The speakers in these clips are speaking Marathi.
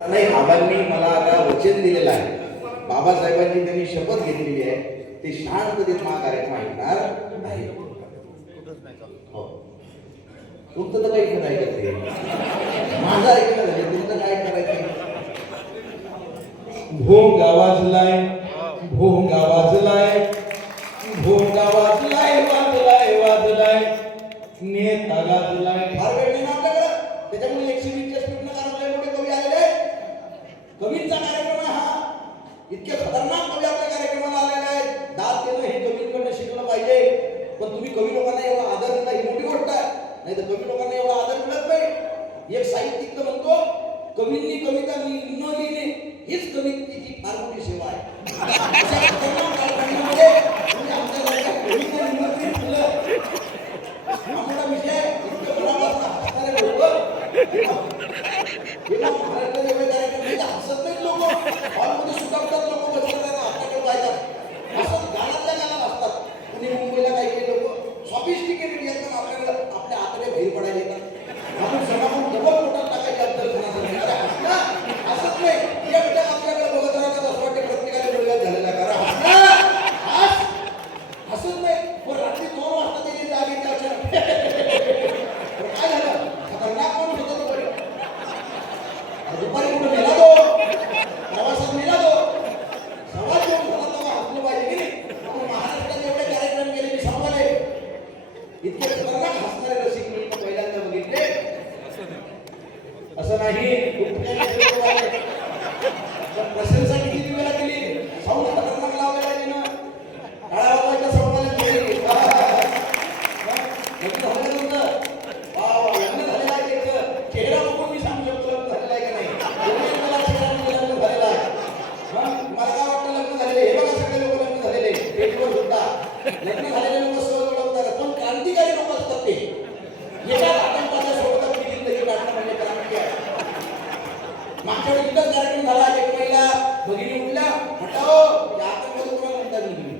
नाही, बाबांनी मला आता वचन दिलेलं आहे. बाबासाहेबांची त्यांनी शपथ घेतलेली आहे, ते शांततेत हा कार्यक्रम ऐकणार नाही. हो, तुमचं तर काही खरं ऐकत नाही, माझं ऐकलं झालं, तुमचं काय करायचं. भोंगा वाजलाय, भोंगा वाजलाय, भोंगा वाजलाय, वाजलाय वाजलाय, नेता गाजलाय. फार वेळ नाही ना आपल्याकडं, त्याच्यामुळे 120च्या स्पीडनं कारण मोठे कवी आलेले आहेत. कवींचा कार्यक्रम आहे हा. इतके खतरनाक कवी आपल्या कार्यक्रमाला आलेले आहेत. दाद देणं हे कवींकडनं शिकलं पाहिजे. पण तुम्ही कवी लोकांना एवढा आदर देता ही मोठी गोष्ट आहे. नाही तर कवी लोकांना एवढा आदर मिळत नाही. एक साहित्यिक तर म्हणतो, कवींनी कविता न लिहिणे हीच कवितेची फार मोठी सेवा आहे. अशा खतरनाक कालखंडामध्ये तुम्ही आमच्यासारख्या कवींना निमंत्रित केलं. हा मोठा विषय आहे. इतकं मनापासून हसणारे लोक महाराष्ट्रात एवढे कार्यक्रम हसत नाहीत लोक. हॉलमध्ये सुद्धा लोक बसतात, आपल्याकडे पाहतात, असं गाण्यातल्या गाण्यात असतात. पुणे मुंबईला काही काही लोक सॉफिस्टिकेटेड एकदम आपल्याकडे आपल्या आतडे बाहेर पडायला येतात. आपण सगळं डबल पोटात टाकायचे अब्दुल हसत नाही. एकट्या आपल्याकडे बघत राहतात, असं वाटते प्रत्येकाने डोळ्यात झालेला करा हसत नाही. पण रात्री 2 वाजता त्याची जागी काय झालं, खतरनाक माणूस होता तो. दुपारी कुठे नेला तो, प्रवासात नेला तो, सवाल घेऊन झाला तेव्हा हसलं पाहिजे की नाही. आपण महाराष्ट्रात एवढे कार्यक्रम केले मी सांगाले, इतके खतरनाक हसणारे रसिक मी पहिल्यांदा बघितले. असं नाही प्रशंसा किती वेळा केली, साऊंड खतरनाक लावलेला आहे तिनं. टाळ्या वाजवायच्या सवयला केली. लग्न झालं नव्हतं, लग्न झालेलं आहे त्याचं. चेहरा बघून मी सांगू शकतो लग्न झालेलं आहे का नाही. लग्न झालेलं आहे. मला काय वाटतं लग्न झालेले, हे बघा सगळे लोक लग्न झालेले स्टेजवर सुद्धा. लग्न झालेले लोक सहज ओळखतात, पण क्रांतिकारी लोक असतात ते. एका आतंकवाद्या सोबत आपली जिंदगी काढणं म्हणजे क्रांती आहे. मागच्या वेळी इथंच कार्यक्रम झाला, एक महिला भगिनी उठल्या, म्हटलं आतंकवादी कोणाला म्हणतात तुम्ही.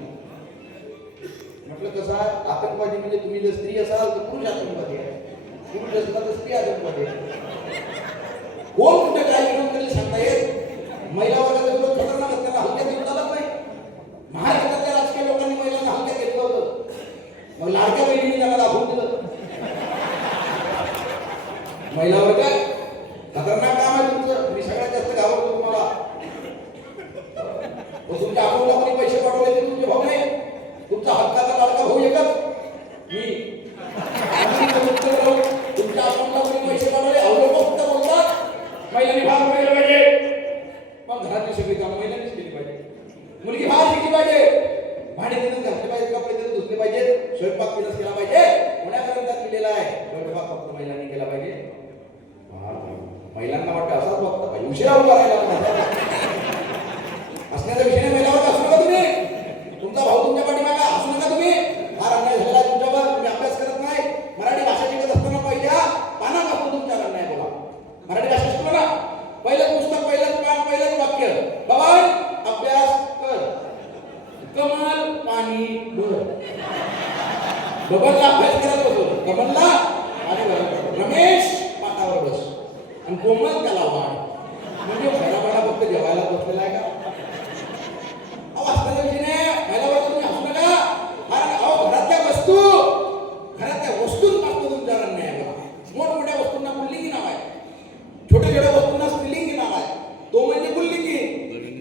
म्हटलं कसं आहे, आतंकवादी म्हणजे तुम्ही जर स्त्री असाल तर पुरुष आतंकवादी आहे, पुरुष असला तर स्त्री आतंकवादी आहे. कोण कुठे काय विरोध करेल सांगता येत. महिला वर्गाचा विरोध खतरनाक, त्याला हलक्यात घेऊन चालत नाही. महाराष्ट्रातल्या राजकीय लोकांनी महिलांना हलक्यात घेतलं होतं. मग लाडक्या बहिणींनी त्यांना दाखवून दिलं. महिला वर्ग खतरनाक काम आहे तुमचं. मी सगळ्यात जास्त घाबरतो तुम्हाला. तुमच्या अकाउंटला कोणी पैसे पाठवले ते तुमचे भाऊ नाही. तुमचा हक्काचा लाडका भाऊ एकच मी. तुमच्या अकाउंटला कोणी पैसे पाठवले अवलोक फक्त बोलतात महिलांनी भाग केलं पाहिजे. पण घरातली सगळी कामं महिलांनीच केली पाहिजे. मुलगी भाग शिकली पाहिजे, भांडे तिथं घातले पाहिजे, कपडे तिथं धुतले पाहिजे, स्वयंपाक तिथंच केला पाहिजे. कोण्या ग्रंथात लिहिलेला आहे स्वयंपाक फक्त महिलांनी केला पाहिजे. महिलांना वाटतं असाच बघता पाहिजे, उशिरा उभा राहिला असण्याचा विषय नाही. महिलावर असू नका तुम्ही. तुमचा भाऊ तुमच्या पाठीमागे असू नका तुम्ही. फार अन्याय झालेला तुमच्यावर. तुम्ही अभ्यास करत नाही. मराठी भाषा शिकत असताना पाहिजे पाना कापून तुमच्यावर अन्याय बोला. मराठी भाषा शिकलो ना, पहिलंच पुस्तक, पहिलंच पान, पहिलंच वाक्य, बाबा अभ्यास कर, कमल पाणी भर. बबनला अभ्यास करायला बसवलं, कमलला पाणी भर, रमेश पाठावर बस आणि कोमल त्याला वाढ. म्हणजे घराबाळा फक्त जेवायला बसलेला आहे का. वाचण्याचा विषय नाही. महिला तुम्ही हसू नका. घरातल्या वस्तूंपासून तुमच्यावर अन्याय आहे बघा. मोठमोठ्या वस्तूंना पुल्लिंगी नाव आहे, छोट्या छोट्या वस्तूंना स्त्रीलिंगी नाव आहे. तो म्हणजे पुल्लिंगी,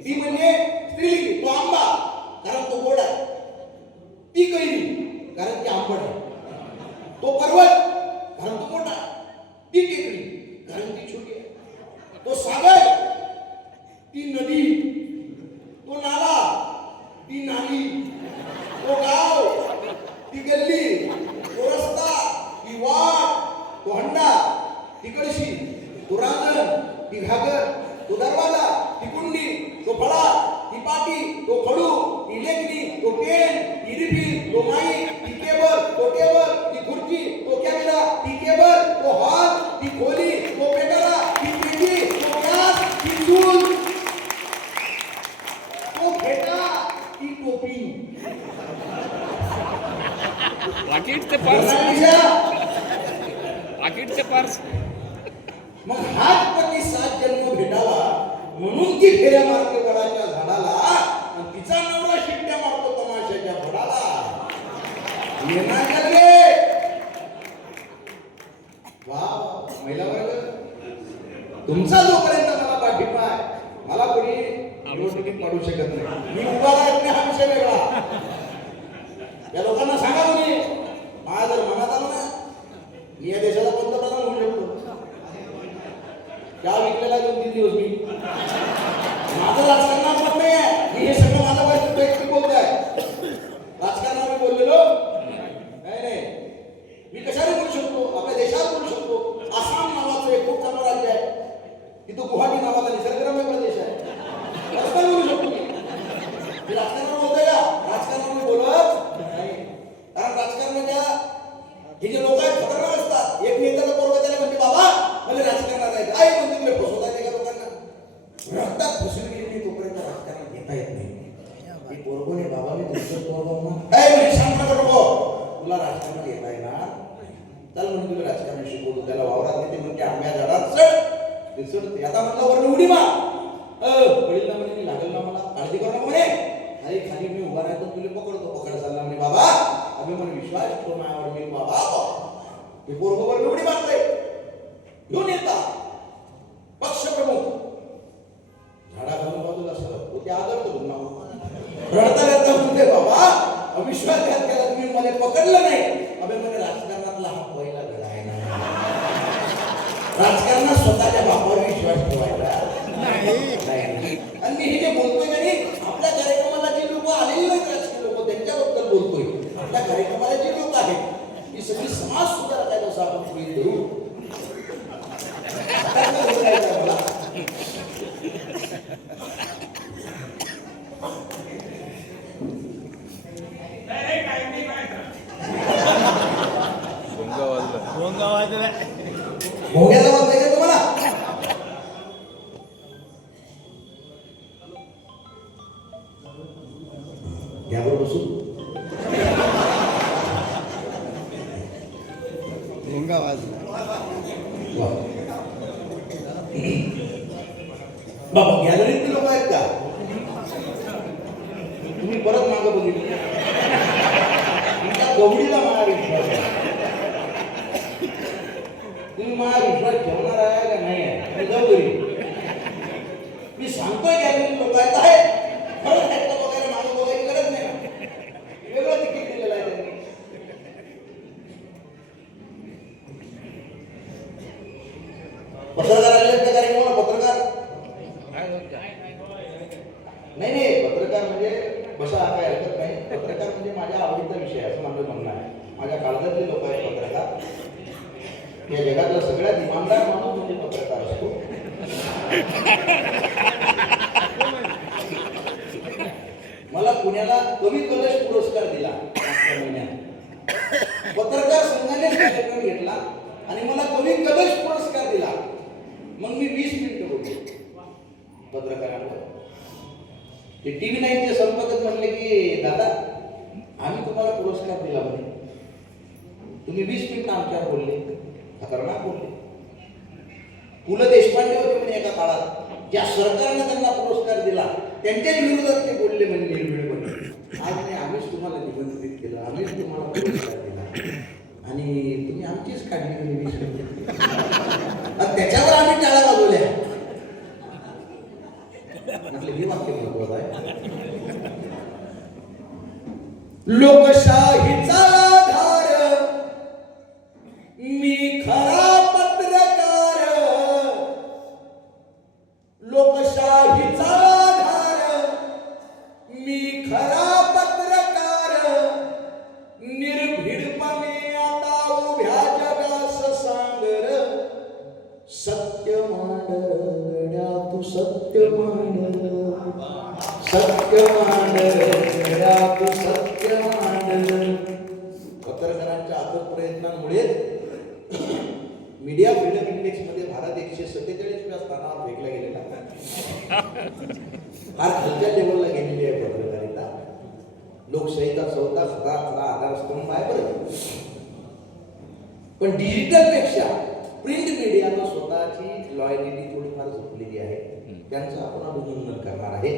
ती म्हणजे स्त्रीलिंगी. तो आंबा कारण तो गोड आहे, ती कैरी कारण ती आंबट आहे, तो पर्वत कारण तो मोठा आहे, ती टेकडी कारण ती छोटी आहे, तो सागर, ती नदी, तो नाला, ती नाली, तो गाव, ती गल्ली, तो रस्ता, ती वाट, तो हंडा, ती कळशी, तो रांजण, ती घागर, तो दरवाजा, ती कुंडी, तो फळा, ती पाटी, तो खडू, ती लेखणी, तो पेन, ती रिफिल, तो माईक, ती केबल, तो टेबल, ती खुर्ची, तो कॅमेरा, ती केबल, तो हॉल, ती खोली, तो पेटारा, ती पेटी, तो गॅस, ती चूल, तो फेटा, ती टोपी. पाकिटचे पर्स, पाकिटचे पर्स. मग हाच प्रतिसाद जन्म भेटावा मुंगी फेऱ्या मारते वडाच्या झाडाला आणि तिचा नवरा शिट्ट्या मारतो तमाशाच्या घोडाला. येणार जल्ले. वा महिला वर्ग, तुमचा जोपर्यंत मला पाठिंबा आहे, मला कोणी निवडणुकीत पाडू शकत नाही. मी उभा राहत नाही, हा विषय वेगळा. या लोकांना सांगा तुम्ही, माझ्या जर मनात आलं ना, मी या देशाला पंतप्रधान होऊ शकतो. त्या विकलेला 2-3 दिवस मी माझं राजकारणात मत नाही आहे. मी हे सगळं माझा वैयक्तिक बोलत आहे. राजकारणात मी बोललेलो नाही. मी कशाने बोलू शकतो? आपल्या देशात बोलू शकतो. आसाम नावाचं एक खूप चांगलं राज्य आहे, तिथं गुवाहाटी नावाचा निसर्गरम्य प्रदेश आहे. राजकारण बोलू शकतो मी राजकारणावर बोलतोय का? राजकारणावर बोलत नाही. कारण राजकारणाच्या हे जे लोक आहेत खतरनाक असतात. एक नेत्याला पोरगा त्याला म्हणजे बाबा मला राजकारणात आहे, आई म्हणते तुला फसवता येते का लोकांना? रक्तात फसून गेली तोपर्यंत राजकारणात घेता येत नाही. हे पोरगोने बाबा मी तुमचं पोरगा म्हणजे सांग नको तुला राजकारणात घेता येणार. चल म्हणून तुला राजकारण शिकवतो. त्याला वावरात नेते म्हणते आंब्या झाडात चढ, ते चढते. आता म्हटलं वरून उडी मार. वडील म्हणे मी लागेल ना, मला काळजी करू नको म्हणे. अरे खाली मी उभा राहतो, तुला पकडतो. पकड चालला म्हणे बाबा अभि म्हणे विश्वास ठेव माझ्यावर, मी बाबा ते पोरगोवर उडी मारतोय. घेऊन येतात पक्ष प्रमुख झाडा घालून बाजूला सरळ होते आदरतो पुन्हा रडता रडता म्हणते बाबा अविश्वासघात केला तुम्ही, मला पकडलं नाही. अबे म्हणे राजकारणातला हा पहिला वेळा आहे ना. राजकारणात स्वतःच्या बापावर विश्वास ठेवायचा नाही. आणि मी हे जे बोलतोय नाही, आपल्या कार्यक्रमाला जे लोक आलेले नाहीत राजकीय लोक त्यांच्याबद्दल बोलतोय. आपल्या कार्यक्रमाला जे लोक आहेत ही सगळी समाज सुधारक असं आपण गृहीत धरू. भोग्याचा वाद पाहिजे तुम्हाला? यावर बसू बाबा गॅलरीत लोक आहेत का? तुम्ही परत मागं बघितलं तुमच्या गवडीला माझा विश्वास आहे. तुम्ही माझा विश्वास ठेवणार आहे का नाही आहे? मी जाऊ घरी. मी सांगतोय गॅलरीत लोक आहेत खरंच आहेत का वगैरे मागं बघायची गरज नाही ना. वेगळं तिकीट दिलेलं आहे त्यांनी. पत्रकार आले त्या कार्यक्रमाला पत्रकार नाही पत्रकार म्हणजे बसा काय हरकत नाही. पत्रकार म्हणजे माझ्या आवडीचा विषय असं माझं म्हणणं आहे. माझ्या काळजातले लोक आहेत पत्रकार. या जगातला सगळ्यात इमानदार माणूस म्हणजे पत्रकार असतो. मला पुण्याला कवी कलश पुरस्कार दिला मागच्या महिन्यात. पत्रकार संघाने कार्यक्रम घेतला आणि मला कवी कलश पुरस्कार दिला. मग मी 20 मिनिटं बोललो पत्रकारांवर. ते TV9चे संपादक म्हणले की दादा आम्ही तुम्हाला पुरस्कार दिला म्हणे, तुम्ही 20 मिनिटं आमच्यावर बोलले, खतरनाक बोलले. पु ल देशपांडे होते म्हणे एका काळात, ज्या सरकारने त्यांना पुरस्कार दिला त्यांच्याच विरोधात ते बोलले म्हणजे निर्भीडपणे. आज म्हणे आम्हीच तुम्हाला निमंत्रित केलं, आम्हीच तुम्हाला पुरस्कार दिला आणि तुम्ही आमचीच काढली म्हणे 20 मिनिटं. त्याच्यावर आम्ही टाळ्या वाजवल्या. म्हटलं हे वाक्य महत्वाचं आहे. लोकशाहीचा आधार मी खरा पत्रकार. लोकशाहीचा आधार मी खरा पत्रकार. निर्भीडपणे आता उभ्या जगास सांगर. सत्य मांडल्या तू सत्य मांडल. सत्य मांडल्या तू सत्य मांडल. पत्रकारांच्या अथक प्रयत्नांमुळे मीडिया फ्रीडम इंडेक्स मध्ये भारत 147व्या स्थानावर फेकला गेलेला. फार खालच्या लेवलला गेलेली आहे पत्रकारिता. लोकशाहीचा चौथा खरा आधारस्तंभ आहे बरं. पण डिजिटल पेक्षा प्रिंट मीडियानं स्वतःची लॉयलिटी थोडीफार झोपलेली आहे. त्यांचं आपण अभिनंदन करणार आहे.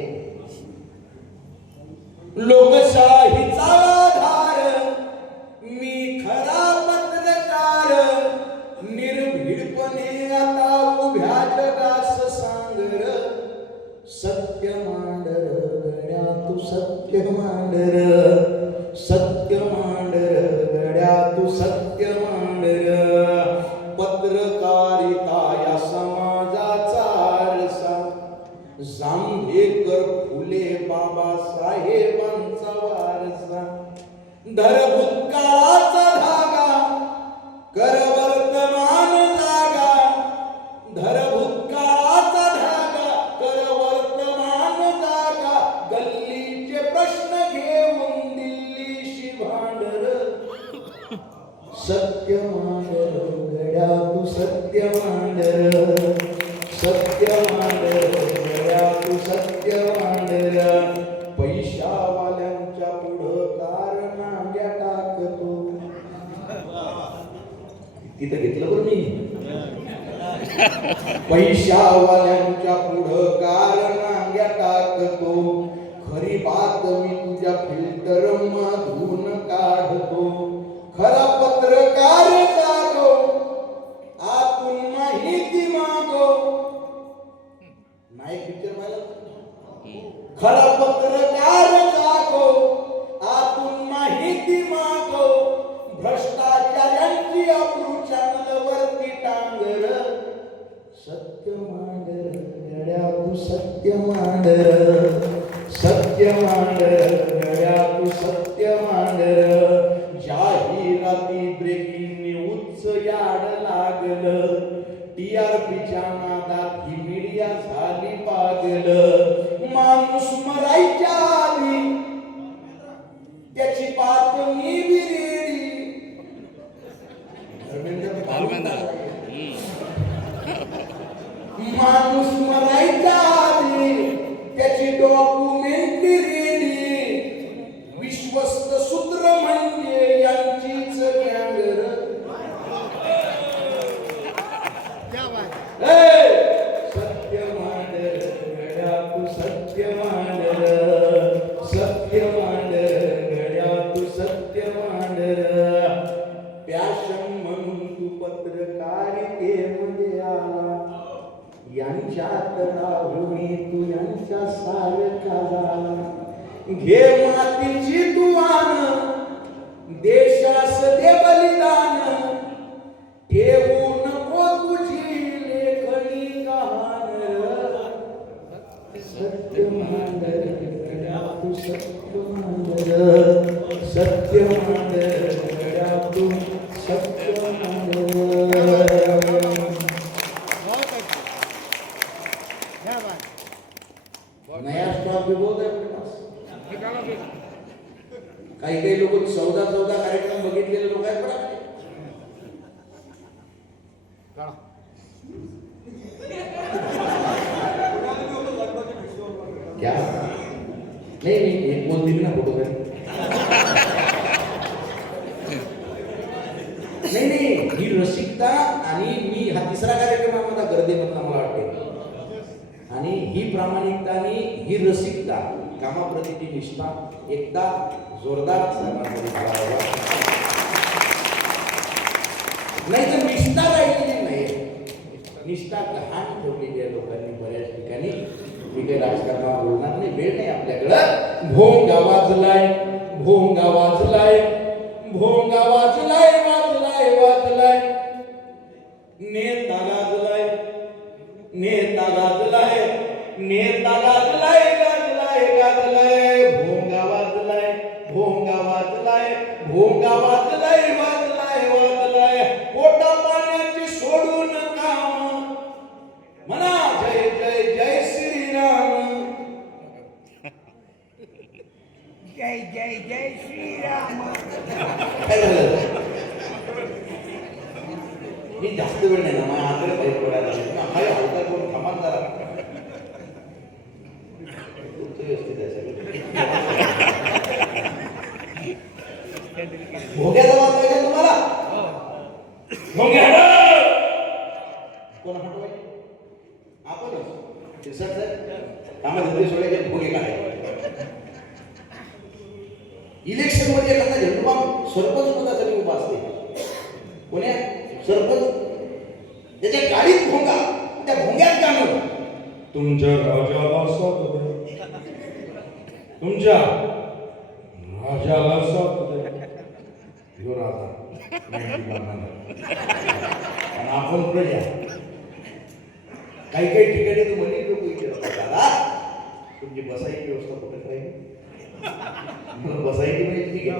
लोकशाहीचा आधार मी खरा पत्रकार, निर्भीडपणे आता उभ्या जगास सांगर, सत्य मांडर गड्या तू सत्य मांडर, सत्य मांडर गड्या तू सत्य मांडर. पत्रकारिता या समाजाचा आरसा, जांभेकर फुले बाबासाहेबांचा वारसा. धर भूतकाळाचा धागा, कर वर्तमान जागा, धर भूतकाळाचा धागा, कर वर्तमान जागा. गल्लीचे प्रश्न घेऊन दिल्लीशी भांडर, सत्य मांडर गड्या तू सत्य मांडर, सत्य मांडर गड्या तू सत्य मांडर. पैशावाल्यांच्या पुढं कार नांग्या टाकतो. तिथं घेतलं बरं मी. पैशावाल्यांच्या पुढं कार नांग्या टाकतो, खरी बात मी तुझ्या फिल्टर मधून काढतो. खरा पत्रकार जागो, आतून माहिती मागो. नायक पिक्चर पाहिला. खरा पत्रकार जागो, आतून माहिती मागो. भ्रष्टाचारांची अब्रू चॅनल वरती टांगर, सत्य मांडर गड्या तू सत्य मांडर, सत्य मांडर गड्या तू सत्य मांडर. जाहिराती ब्रेकिंग न्यूज याड लागलं, टीआरपीच्या नादात ही मीडिया झाली पागल. माणूस मरायच्या आधी त्याची बातमी बिरेडी. माणूस मरायच्या आधी त्याची डॉक्युमेंटरी रेडी. विश्वस्त सूत्र म्हणजे यांचीच गँगर. सत्य मांडर गड्या तू सत्य मांडर, सत्य मांडर गड्या तू सत्य मांडर. पॅशन म्हणून तू पत्रकारितेमध्ये आला, यांच्यात राहुनी तू यांच्या सारखा झाला. घे मातीची तू आण, देशास दे बलिदान. ठेवू नको तुझी लेखणी कहाण, सत्य मांडर गड्या तू सत्य मांडर, सत्य मांडर गड्या तू सत्य मांडर. नया स्टॉक भी बहुत है अपने पास. काही काही लोक 14 कार्यक्रम बघितलेले लोक आहेत बरं. क्या नहीं एक बोल दिली ना फोटो नाही ही रसिकता. आणि मी हा तिसरा कार्यक्रम आम्हाला गर्दीमधला मला वाटते. आणि ही प्रामाणिकता आणि ही रसिकता, कामाप्रतीची निष्ठा एकदा जोरदार सर्वांमध्ये घालावा. नाही तर निष्ठा राहिलेली नाही. निष्ठा गहाण ठेवलेली आहे लोकांनी बऱ्याच ठिकाणी. मी काही राजकारणावर बोलणार नाही, वेळ नाही आपल्याकडं. भोंगा वाजलाय, भोंगा वाजलाय, भोंगा वाजलाय, वाजलाय वाजलाय. नेता गाजलाय, नेता गाजलाय, नेता गाजलाय, गाजलाय गाजलाय. भोंगा वाजलाय, भोंगा वाजलाय, भोंगा वाजलाय, वाजलाय वाजलाय. पोटा पाण्याची सोडून काम म्हणा जय जय जय श्रीराम, जय जय जय श्रीराम. मी जास्त वेळ नाही ना, माझ्या आकडे बाहेर पडायला काही हलका करून थांबा जरा. व्यवस्थित आहे सगळं. भोग्याचा वाद पाहिजे तुम्हाला. भोग्या कोण हटवाय आपणच. कामाधंदे सोडायचे भोगे काढायचे. इलेक्शन मध्ये एखादा झेंडूबाम सरपंच पदासाठी उभा असते. कोण्या सरपंच त्याच्या गाडीत भोंगा, त्या भोंग्यात गाणं तुमच्या राजाला साथ दे, तुमच्या राजाला साथ दे. ह्यो राजा आणि आपण प्रजा. काही काही ठिकाणी तू म्हणे लोक विचारतात दादा तुमची बसायची व्यवस्था कुठे राहील. बसायची म्हणजे तुम्ही घेतली का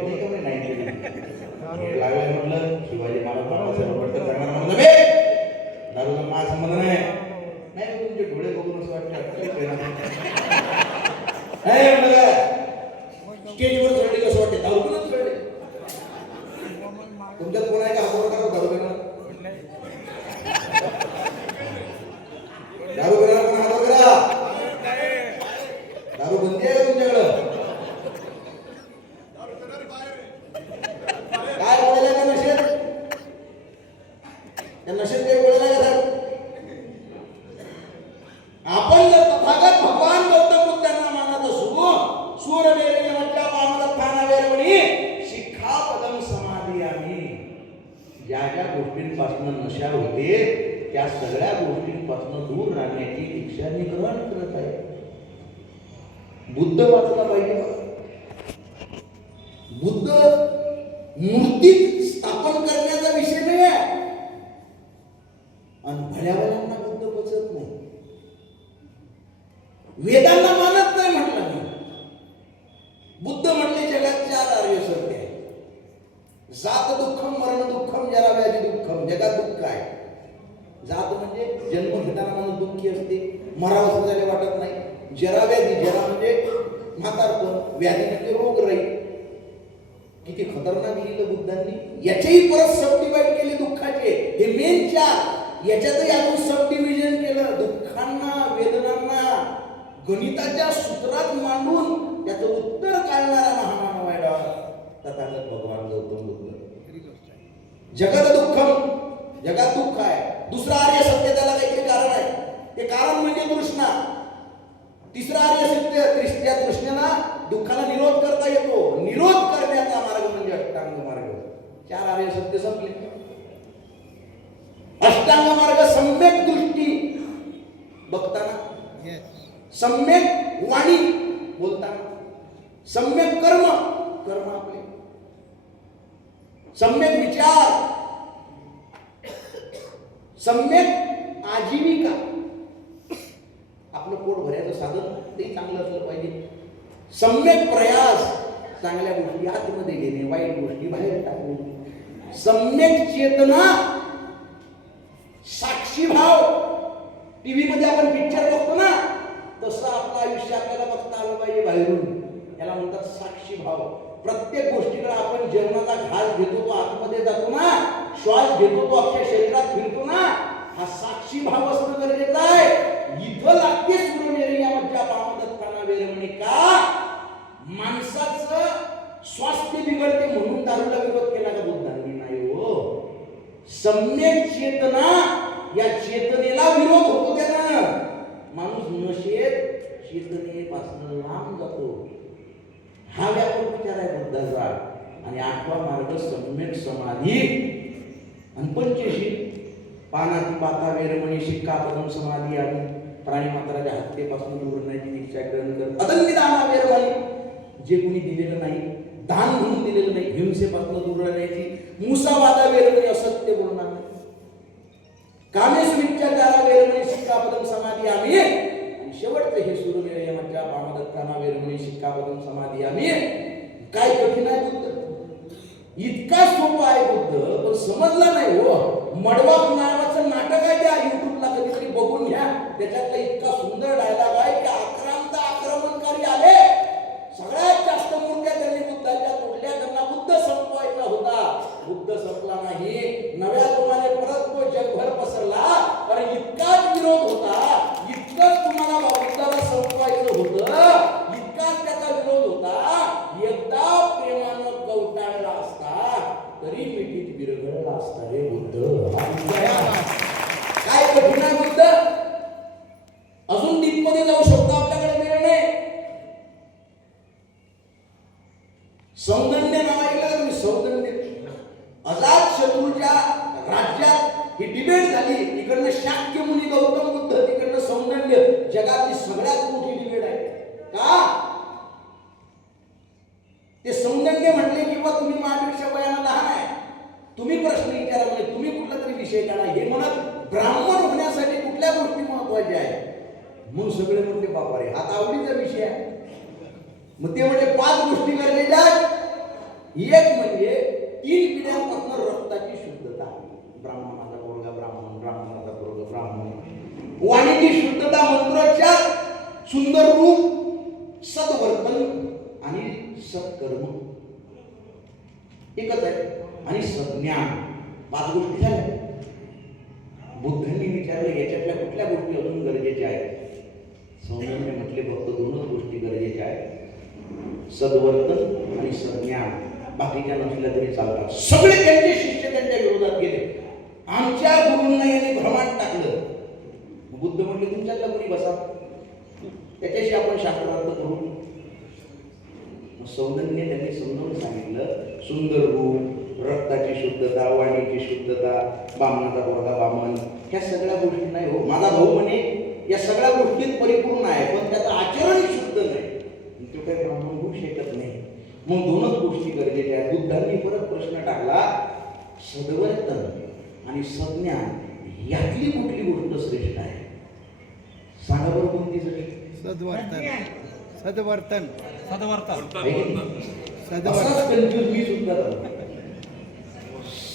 नाही केली लागलाय म्हटलं शिवाजी महाराज बाबासाहेब आंबेडकर सांगणार म्हणलं बे दारूचा माझा संबंध नाही. नाही तुमचे डोळे बघून असं वाटतं स्टेजवर चढले कसं वाटते दारू पिऊनच चढले. तुमच्यात कोण आहे का हात करा दारू पिणार दारू पिणार कोण हात करा. दारू बंदी आहे तुमच्याकडं. काय बोलायला का नशेत त्या नशेत काही बोलायला का दारू. आपण जर तथागत भगवान गौतम बुद्धांना मानत असू सूरवेरमच्या पामदत्तानावेरमणी शिक्षापदम समाधियामी. ज्या ज्या गोष्टींपासून नशा होते त्या सगळ्या गोष्टींपासून दूर राहण्याची दीक्षा मी ग्रहण करत आहे. बुद्ध वाचला पाहिजे. बुद्ध मूर्तीत स्थापन करण्याचा विषय नाही आहे. आणि भल्यावाल्यांना बुद्ध पचत नाही. वेदांना मानत नाही म्हटलं मी. बुद्ध म्हटले जगात 4 आर्य सत्य आहे. जात दुःखम, मरण दुःखम, जरा व्याधी दुःखम. जगात दुःख आहे. जात म्हणजे जन्म घेताना माणूस दुःखी असते, मरावं झाले वाटत नाही. जरा व्याधी, जरा म्हणजे म्हातारपण, व्याधी म्हणजे रोग राहील. किती खतरनाक लिहिलं बुद्धांनी. याच्याही परत सब डिवाइड केले दुःखाचे. हे मेन 4 याच्यातही अजून सब डिव्हिजन केलं. दुःखांना वेदनांना गणिताच्या सूत्रात मांडून त्याचं उत्तर काढणारा महामानव आहे तथागत भगवान गौतम बुद्ध. जगत दुःखम, जगात दुःख आहे. दुसरा आर्य सत्य त्याला काहीतरी कारण आहे. ते कारण म्हणजे तृष्णा. तिसरा आर्य सत्य त्या तृष्णेला दुःखाला निरोध करता येतो. निरोध करण्याचा मार्ग म्हणजे अष्टांग मार्ग. 4 आर्य सत्य संपले. अष्टांग मार्ग सम्यक दृष्टी बघताना, सम्यक वाणी बोलताना, सम्यक कर्म आपले, सम्यक विचार, सम्यक आजीविका. आपलं पोट भरायचं साधन ते चांगलं असलं पाहिजे. सम्यक प्रयास, चांगल्या गोष्टी आतमध्ये घेणे, वाईट गोष्टी बाहेर टाकणे. सम्यक चेतना, साक्षी भाव. टीव्ही मध्ये आपण पिक्चर बघतो ना तसं आपलं आयुष्य आपल्याला बघता आलं पाहिजे बाहेरून. याला म्हणतात साक्षी भाव. प्रत्येक गोष्टीकडे आपण जेवणाचा घास घेतो तो आतमध्ये जातो ना, श्वास घेतो तो आपल्या शरीरात फिरतो ना, हा साक्षी भाव असणं गरजेचं आहे. इथं लागते सूरमेरी या मज्जा पामदत्ताना वेरमणी. का माणसाचं स्वास्थ्य बिघडते म्हणून दारूला विरोध केला का बुद्धांनी? नाही हो. सम्यक चेतना, या चेतनेला विरोध होतो त्यानं. माणूस नशेत चेतनेपासून लांब जातो. हा व्यापक विचार आहे बुद्धाचा. आणि 8वा मार्ग सम्यक समाधी. आणि 85 पानाती पाता वेरमणी शिक्कापदम समाधी आणि प्राणी मात्राच्या हत्येपासून दूर राहण्याची दीक्षा ग्रहण कर. अदन्य दाना वेरमणी, जे कोणी दिलेलं नाही, दान म्हणून दिलेलं नाही, हिंसेपासून दूर राहण्याची. मुसावादा वेरमणी, असत्य बोलणार नाही. कामेश विचारा वेरमणी शिक्कापदम समाधी आम्ही. आणि शेवटचं हे सूरमेर यमाच्या पामदत्ताना वेरमणी शिक्कापदम समाधी आम्ही. काय कठीण आहे बुद्ध? इतका सोपा आहे बुद्ध, पण समजला नाही हो. मडवाक नावाचं नाटक आहे, त्या युट्यूबला कधीतरी बघून घ्या. त्याच्यातला इतका सुंदर डायलॉग आहे की आक्रमता आक्रमणकारी आले, सगळ्यात जास्त मूर्त्या त्यांनी बुद्धाच्या तोडल्या. त्यांना बुद्ध संपवायचा होता. बुद्ध संपला नाही. नव्या तुम्हाला परत तो जगभर पसरला. पण इतकाच विरोध होता, इतकंच तुम्हाला बुद्धाला संपवायचं होतं, इतकाच त्याचा विरोध होता. एकदा प्रेमानं कवटाळला असता तरी मिठीत विरघळला असता रे बुद्ध. काय कठीण आहे बुद्ध? अजून दीप सौंदर्य नाव ऐकलं का तुम्ही? सौंदर्य. अजात शत्रूच्या राज्यात ही डिबेट झाली. इकडनं शाक्य मुनी गौतम बुद्ध, तिकडनं सौंदर्य. जगातली सगळ्यात मोठी डिबेट आहे. का? ते सौंदर्य म्हटले की बा तुम्ही माझ्यापेक्षा वयानं लहान आहे, तुम्ही प्रश्न विचारा, म्हणजे तुम्ही कुठला तरी विषय काढा. हे म्हणत ब्राह्मण होण्यासाठी कुठल्या गोष्टी महत्वाच्या आहेत? मग सगळे म्हणले बापा रे, आता आवडीचा विषय आहे. मग ते म्हणजे 5 गोष्टी गरजेच्या आहेत. एक म्हणजे 3 पिढ्यांपासून रक्ताची शुद्धता. ब्राह्मणाचा पोरगा ब्राह्मण, ब्राह्मणाचा पोरगा ब्राह्मण. वाणीची शुद्धता, मंत्रोच्चार, सुंदर रूप, सद्वर्तन आणि सत्कर्म एकच आहे. आणि सज्ञान. 5 गोष्टी झाल्या. बुद्धांनी विचारले याच्यातल्या कुठल्या गोष्टी अजून गरजेच्या आहेत? सौंदर्य म्हटले फक्त 2च गोष्टी गरजेच्या आहेत, सद्वर्तन आणि सज्ञान. बाकीच्या नसल्या तरी चालतात. सगळे त्यांचे शिष्य त्यांच्या विरोधात गेले. आमच्या गुरूंना यांनी भ्रमात टाकलं. बुद्ध म्हटले तुमच्यातला कोणी बसा, त्याच्याशी आपण शास्त्रार्थ करू. सौंदर्य त्यांनी समजावून सांगितलं. सुंदर रूप, रक्ताची शुद्धता, वाणीची शुद्धता, बामणाचा पोरगा बामण, ह्या सगळ्या गोष्टी नाही हो. माझा भाऊ म्हणे या सगळ्या गोष्टीत परिपूर्ण आहे, पण त्याचं आचरण शुद्ध नाही, तो काही ब्राह्मण होऊ शकत नाही. मग 2च गोष्टी गरजेच्या आहेत. बुद्धांनी परत प्रश्न टाकला, सद्वर्तन आणि सज्ञान यातली कुठली गोष्ट श्रेष्ठ आहे? सांगा बरं कोणती श्रेष्ठ? सद्वर्तन. सद्वर्तन. असाच कन्फ्यूज मी सुद्धा झालो.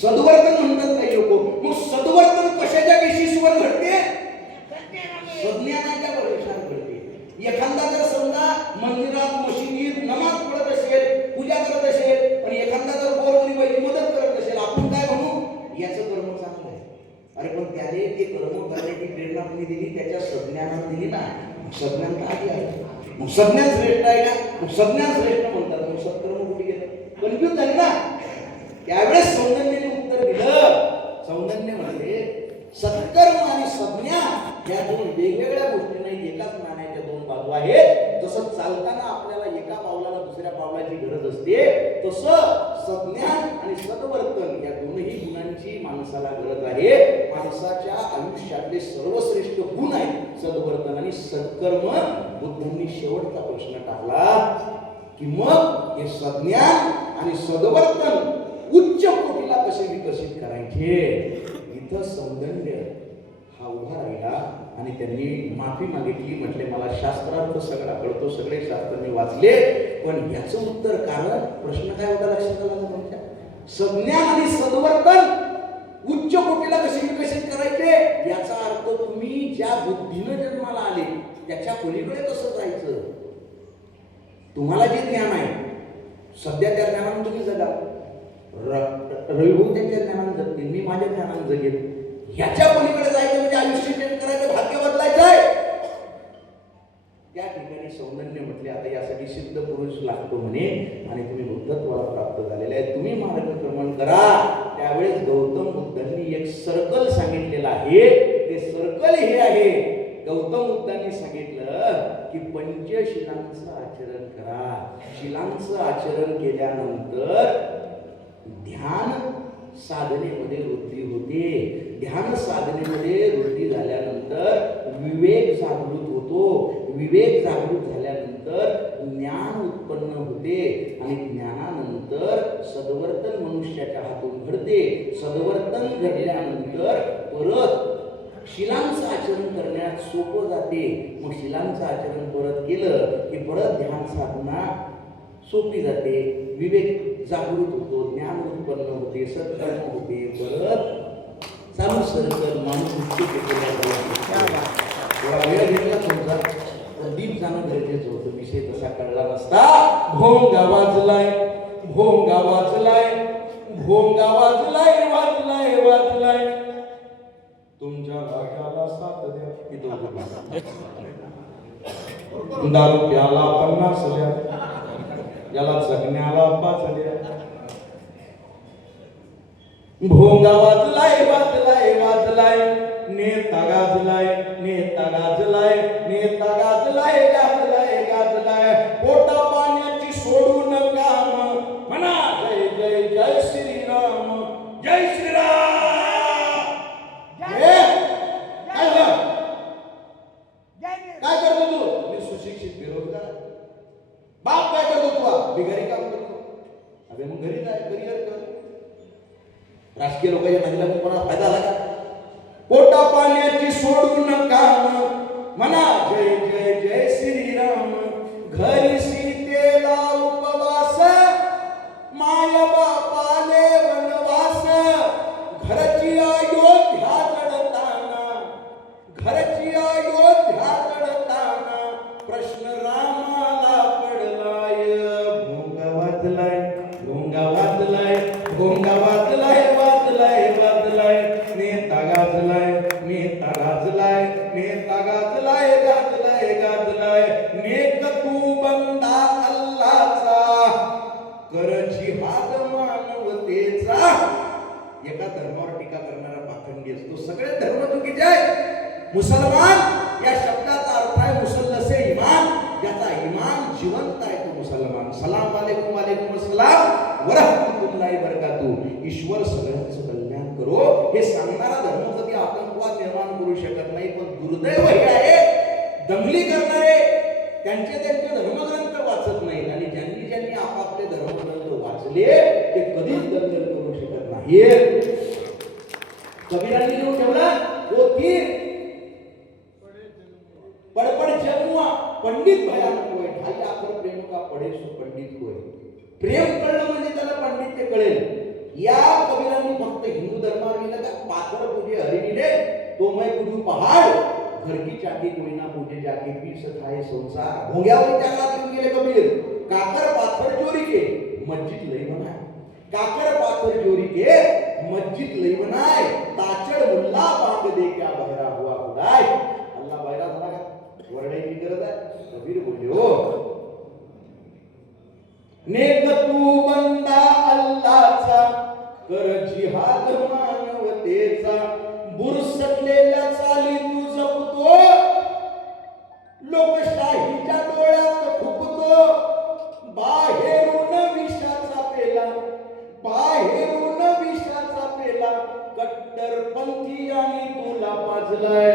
सद्वर्तन म्हणतात काही लोक. मग सद्वर्तन कशाच्या बेसिसवर घडते? सज्ञानाच्या भरोशावर घडते. एखादा जर समजा मंदिरात मशिदीत नमाज पढत असेल, पूजा करत असेल, आणि एखादा जर गोरगरिबाची मदत करत असेल, आपण काय म्हणू? याचं कर्म चांगलं आहे. अरे पण त्याने ते कर्म करण्याची प्रेरणा कोणी दिली? त्याच्या सज्ञानानं दिली ना. सज्ञान काय आहे? मग सज्ञान श्रेष्ठ आहे का? मग सज्ञान श्रेष्ठ म्हणतात. मग सत्कर्म कुठे गेलं? कन्फ्यूज झाले ना. त्यावेळेस सौंदर्याने उत्तर दिलं. सौंदर्य म्हणजे सत्कर्म आणि सज्ञान या 2 वेगवेगळ्या गोष्टी नाही, एकाच नाण्याच्या 2 बाजू आहेत. जसं चालताना आपल्याला एका पावलाला दुसऱ्या पावलाची गरज असते, तसं सज्ञान आणि सद्वर्तन या 2ही गुणांची माणसाला गरज आहे. माणसाच्या आयुष्यातले सर्वश्रेष्ठ गुण आहेत सद्वर्तन आणि सत्कर्म. बुद्धांनी शेवटचा प्रश्न टाकला की मग हे सज्ञान आणि सद्वर्तन उच्च कोटीला कसे विकसित करायचे? इथं सौंदर्य हा उभा राहिला आणि त्यांनी माफी मागितली. म्हटले मला शास्त्रार्थ सगळा कळतो, सगळे शास्त्र मी वाचले, पण याचं उत्तर कारण प्रश्न काय होता लक्षात आला ना तुमच्या? सज्ञान आणि सद्वर्तन उच्च कोटीला कसे विकसित करायचे याचा अर्थ तुम्ही ज्या बुद्धीनं जन्माला आले त्याच्या पलीकडे कसं जायचं? तुम्हाला जे ज्ञान आहे सध्या त्या ज्ञानानं तुम्ही जगा. रविभाऊ त्यांच्या ज्ञानानं जगतील, मी माझ्या ज्ञानानं जगेल. ह्याच्या पलीकडे जायचं म्हणजे आयुष्य चेंज करायचं, भाग्य बदलायचं आहे. त्या ठिकाणी सौंदर्य म्हटले आता यासाठी सिद्ध पुरुष लागतो म्हणे, आणि तुम्ही बुद्धत्वाला प्राप्त झालेले आहे, तुम्ही मार्गक्रमण करा. त्यावेळेस गौतम बुद्धांनी एक सर्कल सांगितलेलं आहे. ते सर्कल हे आहे, गौतम बुद्धांनी सांगितलं की पंचशिलांचं आचरण करा. शिलांचं आचरण केल्यानंतर ध्यान साधनेमध्ये वृद्धी होते. ध्यान साधनेमध्ये वृद्धी झाल्यानंतर विवेक जागृत होतो. विवेक जागृत झाल्यानंतर ज्ञान उत्पन्न होते आणि ज्ञानानंतर सद्वर्तन मनुष्याच्या हातून घडते. सद्वर्तन घडल्यानंतर परत शिलांचं आचरण करण्यात सोपं जाते. मग शिलांचं आचरण परत केलं की परत ध्यान साधना सोपी जाते. विवेक जागृत होतो, ज्ञान उत्पन्न होते, सत्कर्म होते. परत चालू सर्कल माणूस थोडा वेळ घेतला तुमचा, पण दीप जाणं गरजेचं होतं. विषय तसा कळला नसता. भोंगा वाजलाय, भोंगा वाजलाय, भोंगा वाजलाय, वाजलाय वाजलाय, तुमच्या राजाला साथ द्या. दारू प्याला 50 द्या, याला जगण्याला 5 द्या. भोंगा वाजलाय, वाजलाय वाजलाय, नेता गाजलाय, नेता गाजलाय, नेता गाजलाय, गाजलाय गाजलाय. पोटा पाण्याची सोडून काम निश्चित बेरोजगार आहे. बाप काय करतो तू? बिगारी काम करतो. अबे मग घरी जाय, करिअर कर. राजकीय लोकांच्या नांदीला कोणाला फायदा झाला का? पोटा पाण्याची सोडून काम म्हणा जय जय जय श्रीराम. घरी सीतेला उपवास, माय बापाले वनवास. घरची अयोध्या जडताना, घरची अयोध्या जडताना प्रश्न रामाला पडलाय. भोंगा वाजलाय, भोंगा वाजलाय, भोंगा वाजलाय, वाजलाय वाजलाय. नेता गाजलाय, नेता गाजलाय, नेता गाजलाय, गाजलाय गाजलाय. नेक तू बंदा अल्लाचा, कर जिहाद मानवतेचा. एका धर्मावर टीका करणारा पाखंडी असतो. सगळे धर्म चुकीचे आहेत. मुसलमान या शब्दाचा अर्थ आहे मुसल्लसे इमान. ज्याचा इमान जिवंत आहे तो मुसलमान. सलाम वालेकुम, वालेकुम सलाम व रहमतुल्लाहि बरकातू. ईश्वर सगळ्यांचं कल्याण करो हे सांगणारा धर्म कधी आतंकवाद निर्माण करू शकत नाही. पण दुर्दैव हे आहे, दंगली करणारे त्यांचे धर्मग्रंथ वाचत नाहीत. आणि ज्यांनी ज्यांनी आपापले धर्मग्रंथ वाचले ते कधीच दंगल करू शकत नाहीत. कबीरांनी लिहून ठेवला, वो तीर पडपड जमुआ पंडित भयानक होय. ढाई आखर प्रेम का पडे सो पंडित होय. प्रेम कळलं म्हणजे त्याला पंडित ते कळेल. या कबीरांनी फक्त हिंदू धर्मावर लिहिलं का? पाथर पूजे हरिणीने तो मैं पूजू पहाड, घर की चाकी कोई ना पूजे जाके पीस खाए संसार. भोंग्यावर त्या काळात लिहून गेले कबीर. काकर पाथर चोरी के मस्जिद लई बनाए, काकर पाथर चोरी के मस्जिद लई बनाए. ताचड़ मुल्ला बांग दे क्या बहरा हुआ खुदाय. अल्लाह बहरा झाला का? वरडायची गरज आहे? कबीर बोलले हो, नेक तू बंदा अल्लाचा, कर जिहाद मानवतेचा. बुरसटलेल्या चाली तू जपतो, लोकशाहीच्या डोळ्यात खुपतो. बाहेरून विषाचा पेला, बाहेरून विषाचा पेला. कट्टरपंथी आणि तुला पाजलाय.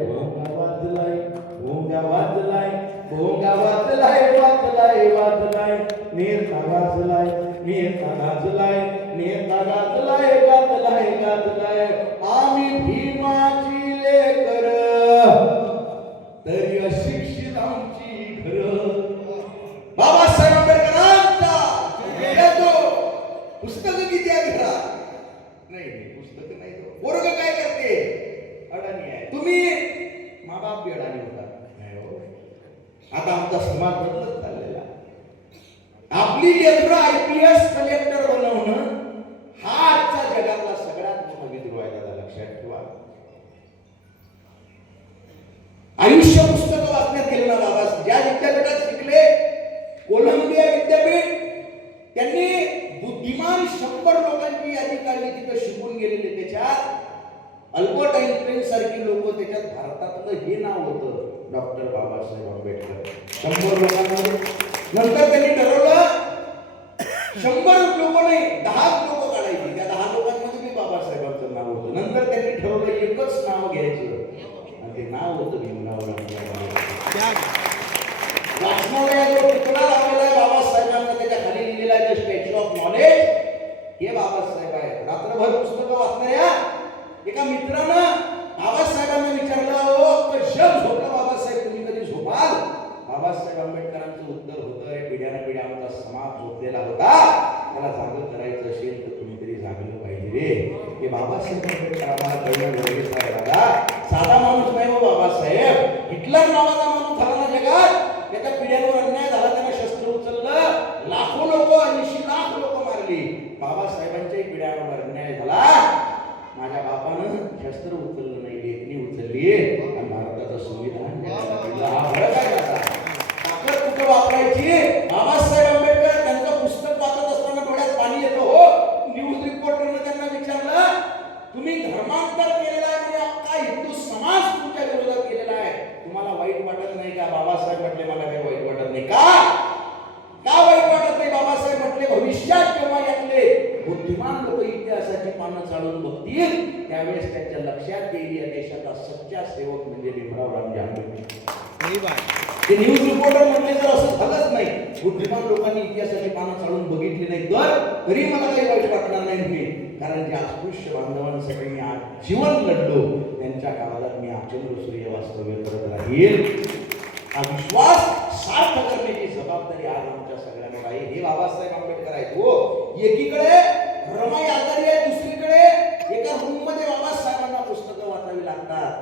भोंगा वाजलाय, भोंगा वाजलाय, भोंगा वाजलाय, वाजलाय वाजलाय. नेता गाजलाय, नेता गाजलाय, नेता गाजलाय, गाजलाय गाजलाय. आम्ही भीमाची लेकर, तरी अशिक्षित आमची घर. बाबासाहेब आंबेडकरांचा पुस्तक किती आहे घरा? नाही पुस्तक नाही. वर्ग काय करते? अडाणी आहे. तुम्ही माबाप बी अडाणी होता. नाही हो. आता आमचा समाज बदलत चाललेला. आपली लेकरं IPS कलेक्टर बनवणं हा आजचा जगातला सगळ्यात मोठा विद्रोह आहे. दादा लक्षात ठेवा. आयुष्य पुस्तक वाचण्यात गेलं ना बाबा. ज्या विद्यापीठात शिकले, कोलंबिया विद्यापीठ, त्यांनी बुद्धिमान 100 लोकांची यादी काढली तिथं शिकून गेलेले. त्याच्यात अल्बर्ट आइन्स्टाईन सारखी लोक, त्याच्यात भारतातलं हे नाव होतं डॉक्टर बाबासाहेब आंबेडकर. 100 लोकांमध्ये. नंतर त्यांनी ठरवलं 100 लोक नाही 10 लोक काढायची. त्या 10 लोकांमध्ये मी बाबासाहेबांचं नाव होतं. नंतर त्यांनी ठरवलं एकच नाव घ्यायचं आणि ते नाव होतं भीमराव आंबेडकर. वाचनालयात तुकडा लावलेला आहे बाबासाहेबांना, त्याच्या खाली लिहिलेला आहे स्टॅच्यू ऑफ नॉलेज. हे बाबासाहेब आहे. रात्रभर पुस्तकं वाचणाऱ्या एका मित्रानं बाबासाहेबांना विचारलं, हो कशात झोपला बाबासाहेब, तुम्ही कधी झोपाल? बाबासाहेब आंबेडकरांचं उत्तर होतं, रे पिढ्याने पिढ्या आमचा समाज झोपलेला होता, त्याला जागं करायचं असेल तर तुम्ही तरी जागलं पाहिजे रे. हे बाबासाहेब आंबेडकर आम्हाला कळणं गरजेचं आहे. दादा साधा माणूस नाही हो बाबासाहेब. हिटलर नावाचा माणूस झाला ना जगात, त्याच्या पिढ्यांवर अन्याय झाला, त्याने शस्त्र उचललं, लाखो लोक 80 लाख लोक मारली. बाबासाहेबांच्याही पिढ्यांवर अन्याय झाला. माझ्या बापानं शस्त्र उचललं नाही, लेखणी उचलली आणि भारताचं संविधान दिलं. हा फरक आहे आता. ताकद कुठं वापरायची? बाबासाहेब आंबेडकर त्यांचं पुस्तक वाचत असताना डोळ्यात पाणी येतं हो. न्यूज रिपोर्टरनं त्यांना विचारलं, तुम्ही धर्मांतर केलेला आहे म्हणजे अख्खा हिंदू समाज तुमच्या विरोधात केलेला आहे, तुम्हाला वाईट वाटत नाही का? बाबासाहेब म्हटले, मला काही वाईट वाटत नाही. का वाईट वाटत नाही? बाबासाहेब म्हटले, भविष्यात जेव्हा यातले बुद्धिमान लोक इतिहासाची पानं चालून बघतील त्यावेळेस त्यांच्या लक्षात येईल या देशाचा सच्चा सेवक म्हणजे भीमराव रामजी आंबेडकर. ते न्यूज रिपोर्टर म्हणले तर असं झालंच नाही. बुद्धिमान लोकांनी इतिहासाची पानं चालून बघितली नाही तर तरी मला काही वाईट वाटणार नाही मी, कारण ज्या अस्पृश्य बांधवांसाठी मी आज जीवन लढलो त्यांच्या काळात मी अचंद्र सूर्य वास्तव्य करत राहील. हा विश्वास सार्थ करण्याची जबाबदारी आज आमच्या सगळ्यांवर आहे. हे बाबासाहेब आंबेडकर आहेत. हो, एकीकडे रमाई आजारी आहे, दुसरीकडे एका रूम मध्ये बाबासाहेबांना पुस्तकं वाचावी लागतात.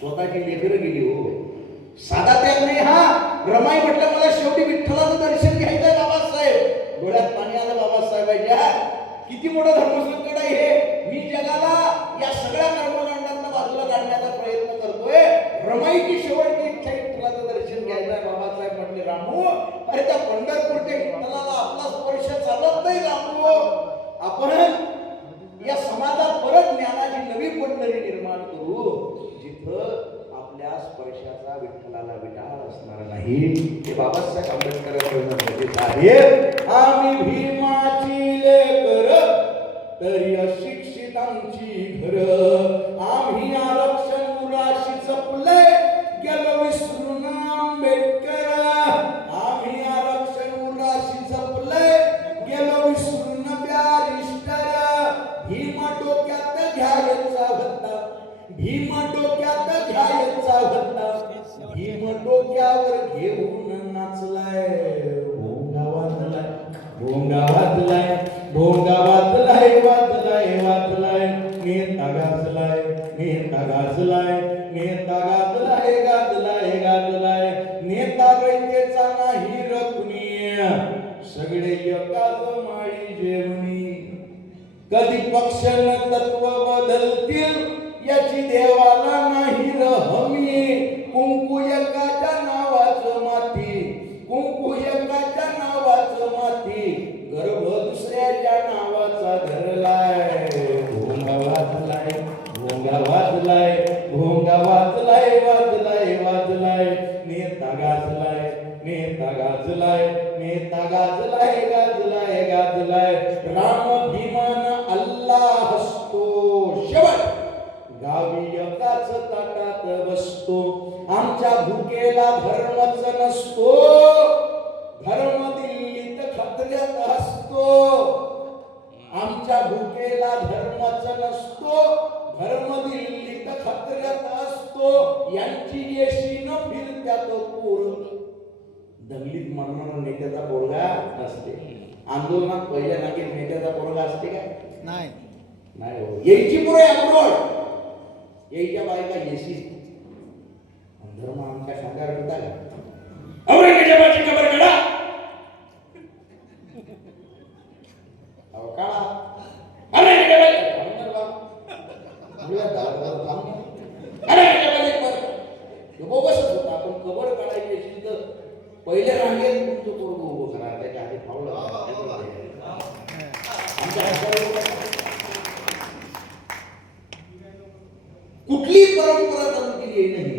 स्वतःची लेकरं गेली. हो, साधा त्याग नाही हा. रमाई म्हटलं मला शेवटी विठ्ठलाचं दर्शन घ्यायचंय बाबासाहेब. डोळ्यात पाणी आलं बाबासाहेबांच्या. किती मोठं धर्मसंकट आहे हे. मी जगाला या सगळ्या कर्मकांडांना बाजूला काढण्याचा प्रयत्न करतोय. रमाईची शेवटची इच्छा विठ्ठलाचं दर्शन घ्यायचंय. बाबासाहेब म्हटले रामू, अरे त्या पंढरपूरच्या विठ्ठलाला आपला स्पर्श चालत नाही रामू. आपण या समाजात परत ज्ञानाची नवी पंढरी निर्माण करू जिथं आपल्या स्पर्शाचा विठ्ठलाला विटाळ असणार नाही. हे बाबासाहेब आंबेडकर आहे. आम्ही भीमाची लेकर तरी अशिक्षितांची घर, आम्ही आरक्षण मुलाशी जपले गेलो विसरून आंबेडकर, आम्ही आरक्षण मुलाशी जपले गेलो विसरून बॅरिस्टर. भीम डोक्यात घ्यायचा होता, भीम डोक्यात घ्यायचा होता, भीम डोक्यावर घेऊन नाचलाय. भोंगा वाजलाय, भोंगा वाजलाय, भोंगा वाजलाय, वाजलाय वाजलाय. नेता गाजलाय, नेता गाजलाय, नेता गाजलाय, गाजलाय गाजलाय. नेता रयतेचा नाही रकुनी, सगळे एकाच माळी जेवणी. कधी पक्ष न तत्व बदलतील याची देवाला नाही हमी. कुंकू एकाच्या नावाचं माती, कुंकू एकाच्या नावाचं माती, गर्भ दुसऱ्याच्या नावाचा धरलाय. भोंगा वाजलाय, भोंगा वाजलाय, भोंगा वाजलाय, वाजलाय वाजलाय. नेता गाजलाय, नेता गाजलाय, नेता गाजलाय, गाजलाय गाजलाय. राम भीमान अल्लाह हसतो, शेवट गावी एकाच ताटात बसतो. आमच्या भुकेला धर्मच नसतो, धर्म दिल्लीत खत्र्यात असतो. आमच्या भुकेला धर्मच नसतो, धर्म दिल्लीत खत्र्यात असतो. यांची येशी न फिरत्यात पोर. दंगलीत मरणारा नेत्याचा पोरगा असते, आंदोलनात पहिल्या नागीत नेत्याचा पोरगा असते का? नाही. नाही हो. यायची पुरे अब्रोड, यायच्या बायका येशी. धर्म आमच्या खांद्यावर होता का? औरंगजेबाची खबर काढा. अहो काढा. बोगसच होता. आपण कबर काढायची असेल तर पहिले रांगेत तुमचं पोरग उभं करा, त्याच्या आधी फावलं. कुठली परंपरा चालू केली आहे नाही.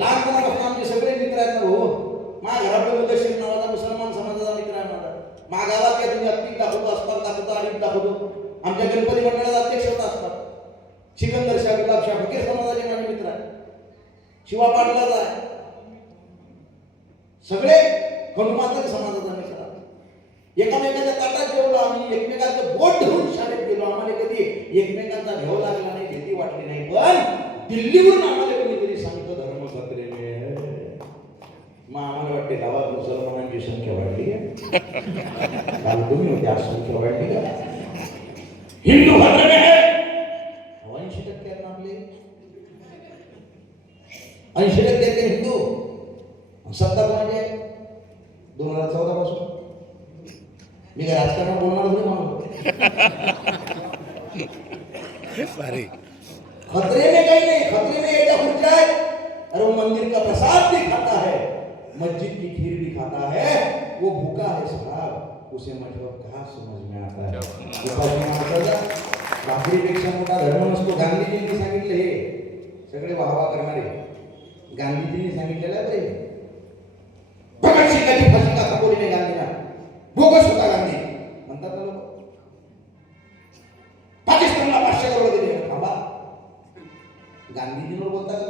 लहानपणापासून आमचे सगळे मित्र आहेत ना हो. माझ्या घराकडे मुदशीर नावाचा मुसलमान समाजाचा मित्र आहे माझा. माझ्या गावात काय तुम्ही अत्तीक दाखवतो, अस्पाक दाखवतो, अलीफ दाखवतो. आमच्या गणपती मंडळात अध्यक्ष होता असतात. सिकंदर शाह, गुलाब शाह, फकीर समाजाचे माझे मित्र आहेत. शिवा पाटलाचा आहे. सगळे हनुमाताच्या समाजाचा मित्र. एकामेकाच्या ताटात जेवलो आम्ही, एकमेकांचं बोट धरून शाळेत गेलो. आम्हाला कधी एकमेकांचा भेव लागला नाही, भीती वाटली नाही. पण दिल्लीवरून आम्हाला कोणीतरी सांगतो धर्म खतरेने, मग आम्हाला वाटते गावात मुसलमानांची संख्या वाढली आहे. काल तुम्ही होते, आज संख्या वाढली का? हिंदू खतरेने आहे. 80% आहेत ना आपले, 80% आहेत हिंदू. सत्ता कोणाची आहे 2014 पासून? मी काय राजकारणात बोलणार नाही म्हणून. खतरे में काही नहीं, खतरे में ये क्या खुर्चा है? अरे वो मंदिर का प्रसाद भी खाता है, मस्जिद की खीर भी खाता है, वो भूखा है साहब, उसे मतलब कहाँ समझ में आता है. भाकरीपेक्षा मोठा धर्म नसतो. गांधीजींनी सांगितले, हे सगळे वाहवा करणारे गांधीजींनी सांगितलेलं आहे बरे. भगतसिंगाची फाशी का खपवली नाही गांधीला? बोगस होता गांधी म्हणतात ना लोक. पाकिस्तानला 500 करोड दिले. थांबा, गांधीजींवर बोलता का?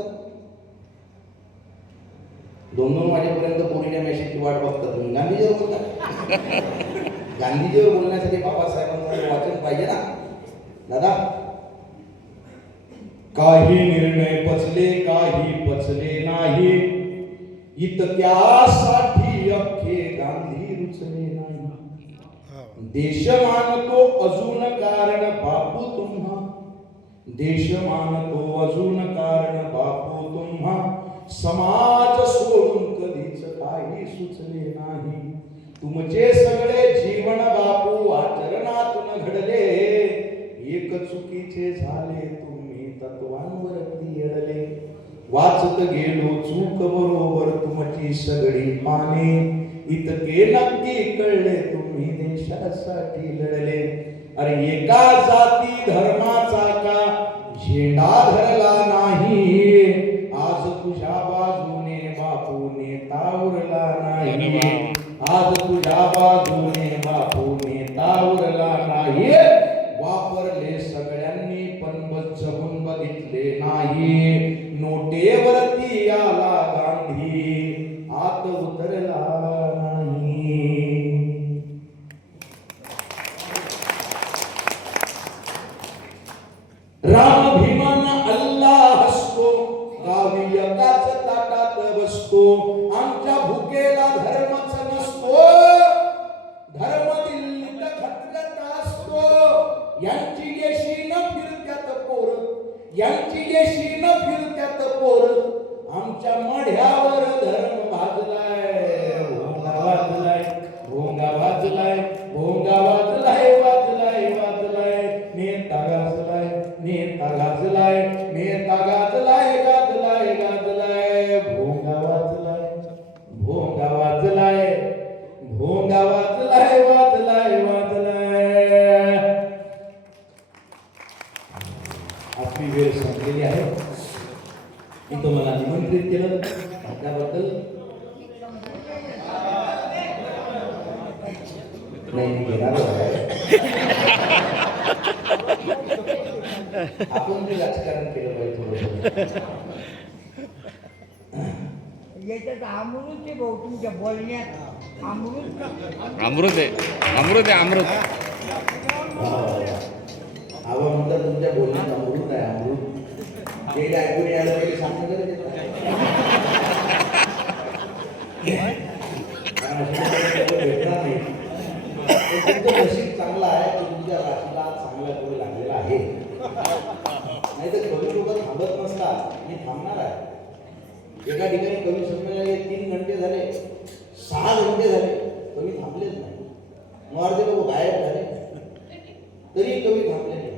2-2 वाजेपर्यंत पोरीच्या मेसेजची वाट बघतात तुम्ही गांधीजीवर बोलता. गांधीजीवर बोलण्यासाठी बाबासाहेबांचं वाचन पाहिजे ना दादा. काही निर्णय पचले काही पचले नाही, इतक्यासाठी अख्खे गांधी रुचले नाही. देश मानतो अजून कारण बापू तुम्हा, देश मानतो अजून कारण बापू तुम्हा, समाज सोडून कधीच काही सुचले नाही. तुमचे सगळे जीवन बापू आचरणातून घडले, एक चुकीचे झाले तुम्ही तत्वांवरती येडले. वाचत गेलो चूक बरोबर तुमची सगळी पाने, इतके नक्की कळले तुम्ही देशासाठी लढले. अरे एका जाती धर्माचा का झेंडा धरला नाही, आज तुझ्या बाजूने बापू नेता उरला नाही. आज तुझ्या बाजूने बापू नेता उरला नाही. वापरले सगळ्यांनी पण बचवून बघितले नाही. नोटेवरती आला गांधी आत उतरला नाही. राम भीमान अल्लाह हसतो, गावी एकाच ताटात बसतो. आमच्या भुकेला धर्मच नसतो, धर्म दिल्लीत खतऱ्यात असतो. यांची येशी न फिरत्यात पोर, यांची येशी न फिरत्यात पोर. आमच्या मढ्यावर धर्म भाजलाय, भोंगा वाजलाय, भोंगा वाजलाय, भोंगा वाजलाय, वाजलाय वाजलाय. नेता गाजलाय, नेता गाजलाय, नेता गाजलाय, गाजलाय गाजलाय. भोंगा वाजलाय, भोंगा वाजलाय, भोंगा वाजलाय, वाजलाय वाजलाय. आपली वेळ संपलेली आहे. मी तुम्हाला निमंत्रित केलं त्याबद्दल नाही घेणार. आपण ते राजकारण केलं पाहिजे थोडं. याच्यात अमृत आहे भाऊ, तुमच्या बोलण्यात अमृत. अमृत आहे, अमृत आहे, अमृत. आवा म्हणतात तुमच्या बोलण्यात अमृत आहे. अमृत जे ऐकून यायला पाहिजे सांगितलं भेटणार नाही. तुमचं नशीब चांगलं आहे की तुमच्या राशीला चांगला कवी लागलेला आहे. नाही तर कवी लोक थांबत नसतात. मी थांबणार आहे. एका ठिकाणी कवी संमेलनाला 3 घंटे झाले, 6 घंटे झाले, कवी थांबलेच नाही. अर्धे लोक गायब झाले तरी कवी थांबले नाही.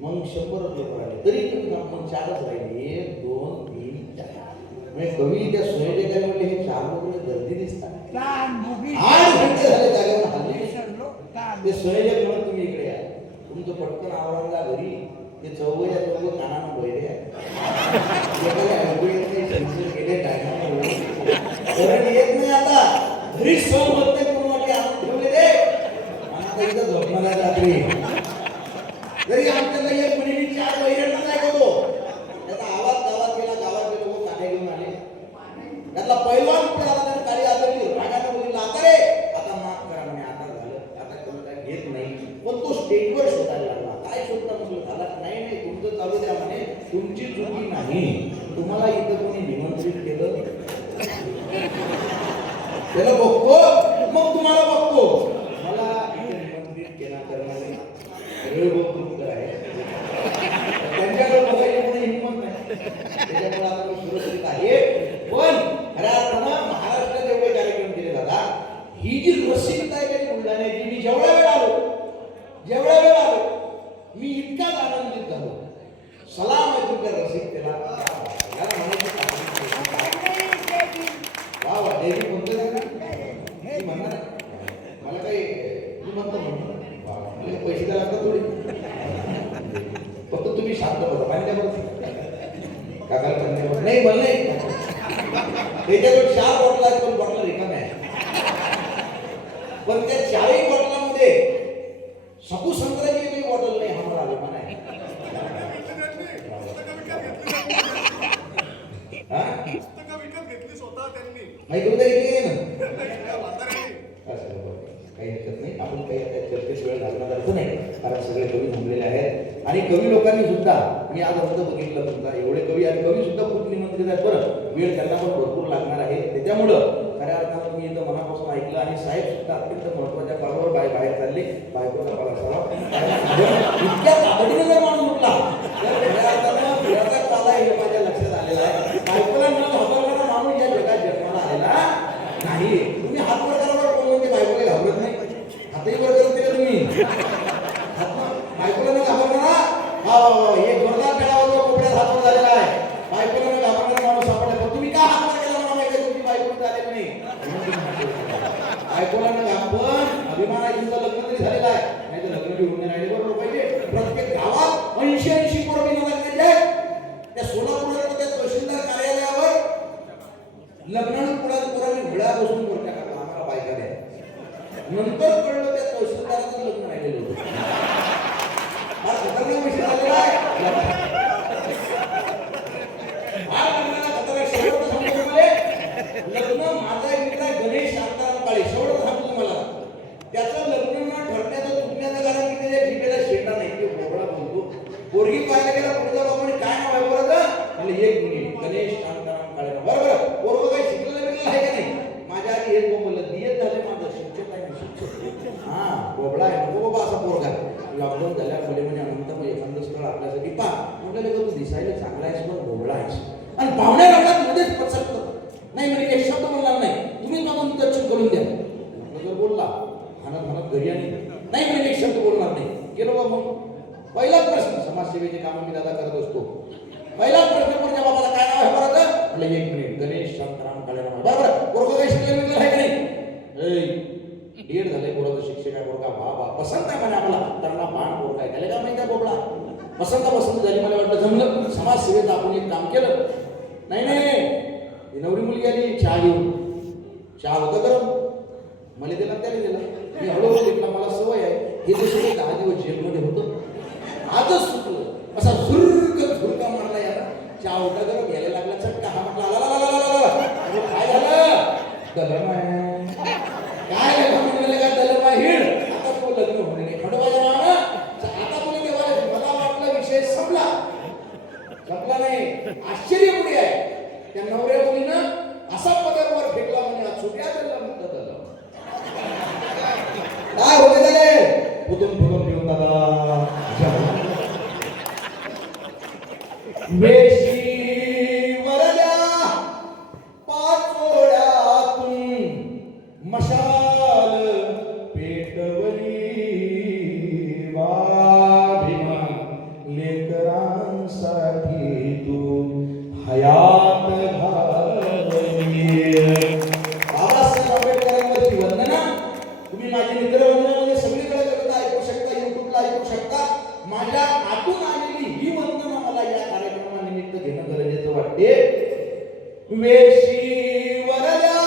मग 100 लोक राहिले तरी कवी मग 4च राहिले. 1, 2, 3, 4. म्हणजे कवी त्या सोयरेकडे म्हणजे हे 4 लोक गर्दी दिसतात. 8 घंटे झाले जागेवर हल्ले. ते सोयरे म्हणून तुम्ही इकडे या. तुमचं पटकन आवडला घरी ते चौघच्या चौघ कानानं बहिरे आहे. गेले कारण येत नाही आता घरी सण होत नाही म्हणून आणून ठेवले रे. आता झोपणार रात्री जरी आमच्याकडे एक मुलीने 4 बहिऱ्यांना नाही होतो. त्याचा आवाज गावात गेला, गावातले लोक काठ्या घेऊन आले. त्यातला पहिलवान पुढे आला, त्याने काळी आदरली. रागाने मुलीला आता रे आता माफ करा म्हणे, आता झालं, आता कोणी काय घेत नाही. पण तो स्टेजवर शोधायला लागला. काय शोधता म्हटलं झाला नाही नाही तुमचं चालू द्या म्हणे, तुमची चुकी नाही. तुम्हाला इथं कोणी निमंत्रित केलं त्याला बघतो, मग तुम्हाला बघतो. मला इथे निमंत्रित केला करणारे सगळे लोक आहे. त्यांच्याकडे बघायची कोणी हिंमत नाही. त्याच्यामुळे आता सुरक्षित आहे. पण खऱ्या अर्थानं महाराष्ट्रात एवढे कार्यक्रम केले जातात. ही जी रसिकता आहे त्याची बुलढाण्याची, मी जेवढा वेळ आलो मी इतकाच आनंदित झालो. सलाम आहे तुमच्या रसिकतेला. याला म्हणायचं वा वा देवी कोणतं नाही म्हणणार मला काही मी म्हणतो मला पैसे द्यायला लागतात थोडी. फक्त तुम्ही शांत बघा. पाणी द्या काकाला पाणी नाही बोलले. त्याच्याकडे 4 बॉटल आहेत पण बॉटल रिकाम्या आहे. पण त्या 4ही बॉटलांमध्ये सकू संत्र्याची काही बॉटल नाही. हा मला अभिमान आहे. माहिती होतं इथे ना असं बघा. काही हरकत नाही. आपण काही आता चर्चेस वेळ घालणार अर्थ नाही, कारण सगळे कवी थांबलेले आहेत आणि कवी लोकांनी सुद्धा मी आज अर्थ बघितलं तुमचा एवढे कवी आणि कवी सुद्धा खूप निमंत्रित आहेत. बरं वेळ त्यांना पण भरपूर लागणार आहे, त्याच्यामुळं खऱ्या अर्थानं तुम्ही इथं मनापासून ऐकलं आणि साहेब सुद्धा अत्यंत महत्वाच्या कामावर बाहेर चालले. बायकोचा काळ असावा इतक्या ताबडीने जर माणूस उठला तर खऱ्या अर्थानं फिराचा काला हे माझ्या लक्षात आलेला आहे. बायकोला न घाबरणारा माणूस या जगात जन्माला आलेला नाही. तुम्ही हात वर करावर कोण म्हणजे बायकोला घाबरत नाही? हातही वर करते का तुम्ही? बायकोला न घाबरणारा एक जोरदार खेळावर कोपड्यात हात वर झालेला आहे. बायकोला न घाबरणारा माणूस सापडला. पण तुम्ही का हात वर केला मला माहिती आहे, तुमची बायको झालेली नाही. बायकोला न घाबरून अभिमानाची तुमचं लग्न तरी झालेलं आहे, नाही तर लग्न बी होऊन राहिले. बरोबर पाहिजे. प्रत्येक गावात 80 पोरं बिना लग्नाचे आहेत. त्या सोलापूरला त्या तहसीलदार कार्यालयावर लग्नानं पोरांनी घोड्या बसून मोठ्या काढला आम्हाला बायका द्या. नंतर कळलं त्या तहसीलदाराचं लग्न राहिलेलं होतं. हा खतरनाक विषय झालेला आहे. हा खतरनाक शेवट सांगतो तुम्हाला. लग्न माझा एक मित्र आहे गणेश शांताराम काळे, शेवट सांगतो तुम्हाला. त्याचं लग्न न ठरण्याचं तुटण्याचं कारण की त्याच्या जिभेला शेंडा नाही, ते बोबडा बोलतो. पोरगी पाहायला गेला पुढचा बापाने काय नाव आहे बरं? म्हणजे एक मिनिट गणेश शांताराम काळे. बरोबर पोरगं काही शिकलेलं बिकलेलं आहे का नाही? माझ्या आधी हेच बोललं दियत झाले माझं शिक्षक आहे शिक्षक. हा बोबडा आहे नको बाबा असा पोरगा. लॉकडाऊन झाल्या मुले म्हणजे अनंत एखादं स्थळ आपल्यासाठी पा म्हटलं तू दिसायला चांगला आहेस पण बोबडा आहेस. आणि पाहुण्या रावणात मध्येच पचकतो नाही म्हणजे एक शब्द बोलणार नाही. तुम्ही मला दर्शन करून द्या. जर बोलला हाणत घरी आणि नाही म्हणजे एक शब्द बोलणार नाही. गेलो बाबा पहिला प्रश्न समाजसेवेचे काम मी दादा करत असतो. पहिला प्रश्न कोणत्या बाबाला काय नाव आहे बरं? म्हटलं एक मिनिट गणेश शांताराम काळे नाव. बरोबर पोरगं काही शिकलेलं बिकलेलं आहे का नाही? डेढ झाले पोराचं शिक्षक आहे पोरगा बाबा पसंत आहे म्हणे आम्हाला त्यांना बाण पोरगा आहे त्याला काय माहिती आहे बोबडा पसंत झाली. मला वाटलं जमलं समाजसेवेचं आपण एक काम केलं. नाही नवरी मुलगी आली चहा घेऊन. चहा होतं गरम मला दिला त्याला दिला. मी हळूहळू घेतला मला सवय आहे. हे जसं 10 दिवस जेलमध्ये होतं आजच सुटलं असा झुरका मारला याला. चहा होता गरम घ्यायला लागला चटका. हा म्हटला काय झालं? गरम आहे काय म्हणले का दलमा हिड आता तो लग्न होणे नाही खडोबाच्या नावानं. आता तुम्ही तेव्हा मला वाटलं विषय संपला नाही. आश्चर्य कुठे आहे त्या नवऱ्या मुलीनं असा पदरवर फेकला म्हणजे आज सुट्या दिला म्हणतात काय होते झाले फुटून घेऊन दादा वेशी वरल्या पाचोड्यातून मशाल पेटवली वाभिमान लेकरांसाठी तू हयात घालवली. बाबासाहेब आंबेडकरांवरची वंदना तुम्ही माझी मित्रवंदनामध्ये सगळीकडे कविता ऐकू शकता, युट्यूबला ऐकू शकता. माझ्या आतून आलेली ही वंदना मला या कार्यक्रमानिमित्त घेणं गरजेचं वाटते. वेशी वरल्या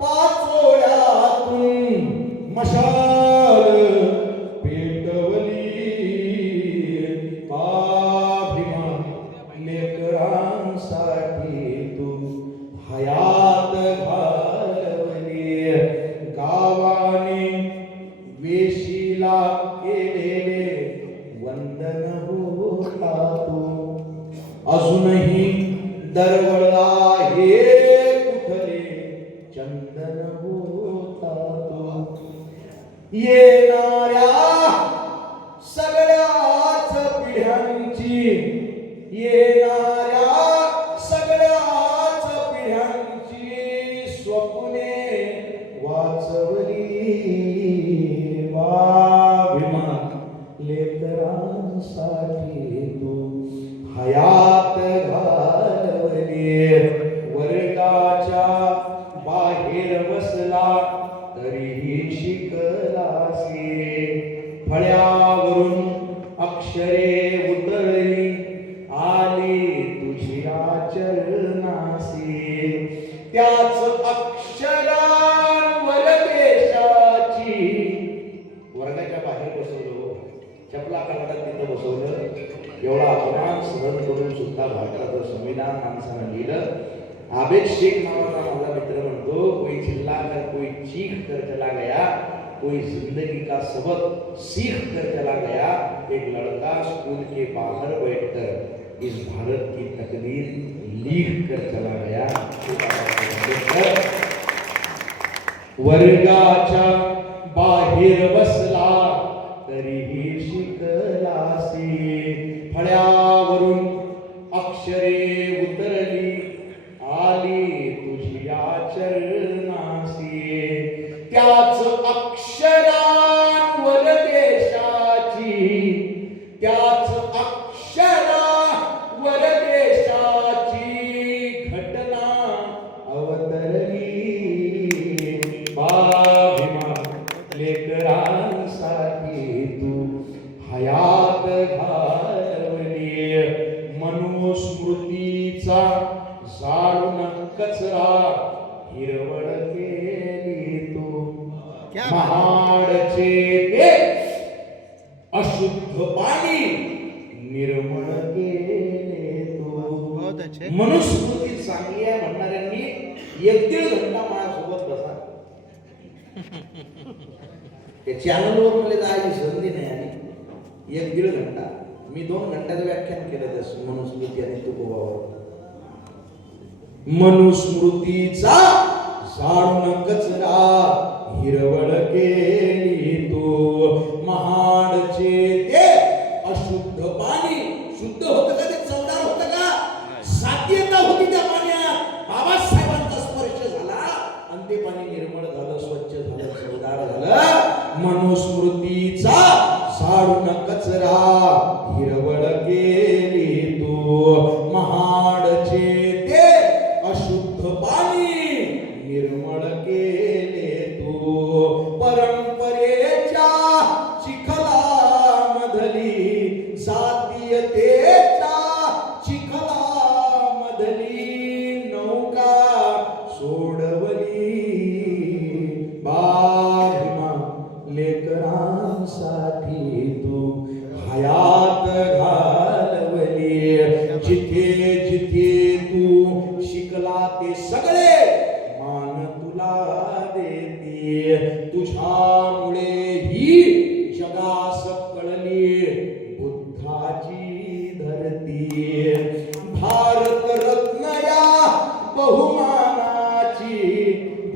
पाचोड्यातून मशाल पेटवली पाभिमान लेकरांसाठी तू हयात घालवली. गावाने वेशीला केलेले वंदन होता तू अजूनही दरवळ आहे कुठले चंदन होता तू. येणाऱ्या सगळ्याच पिढ्यांची स्वप्ने वाचवली वाभिमान लेकरांसाठी तू हयात घालवली. वर्गाच्या बाहेर बसला तरीही शिकलासी. फळ्यावरून अक्षरे उतरली आली तुझ्या चरणासी. त्याच अक्षरांवर देशाची वर्गाच्या बाहेर बसवलं चपला काढतात तिथं बसवलं. एवढा अपमान सहन करून सुद्धा भारताचं संविधान माणसानं लिहिलं. आबेद शेख नावाचा माझा सीख कर चला गया, कोई जिंदगी का सबक सीख कर चला गया। एक लड़का स्कूल के बाहर बैठकर इस भारत की तकदीर लिख कर चला गया। वर्गाच्या बाहेर बसला तरीही शिकलासी, फळ्यावरून अक्षरे उतरली आली तुझ्या चरणासी, त्याच अक्षरांवर देशाची, त्याच अक्षरांवर देशाची घटना अवतरली। बाभिमा लेकरांसाठी तू हयात घालवली, मनुस्मृतीचा जाळून कचरा हिरवळ केली तू। महाडचे ते अशुद्ध पाणी निर्मळ केले तू। मनुस्मृती चांगली आहे म्हणणाऱ्यांनी 1-1.5 घंटा माझ्यासोबत बसा। त्या चॅनलवर मला जायची संधी नाही आली। 1-1.5 घंटा मी 2 घंट्याचं व्याख्यान केलं त्या मनुस्मृती आणि तुकोबावर। मनुस्मृतीचा जाळून कचरा हिरवळ केली तू। महाडचे ते अशुद्ध पाणी शुद्ध होतं का? ते चवदार होतं का? साध्यता होती त्या पाण्यात। बाबासाहेबांचा स्पर्श झाला आणि ते पाणी निर्मळ झालं, स्वच्छ झालं, चवदार झालं। मनुस्मृतीचा जाळून कचरा हिरवळ केली तू। महाडचे ते अशुद्ध पाणी निर्मळ केले तू। परंपरेच्या चिखलामधली, जातीयतेच्या चिखलामधली नौका सोडवली। बाभिमा लेकरांसाठी तू हयात घालवली। जिथे जिथे तू शिकला ते सगळे मान तुला देते। तुझ्यामुळे ही जगास कळली बुद्धाची धरती। भारत रत्न या बहुमानाची,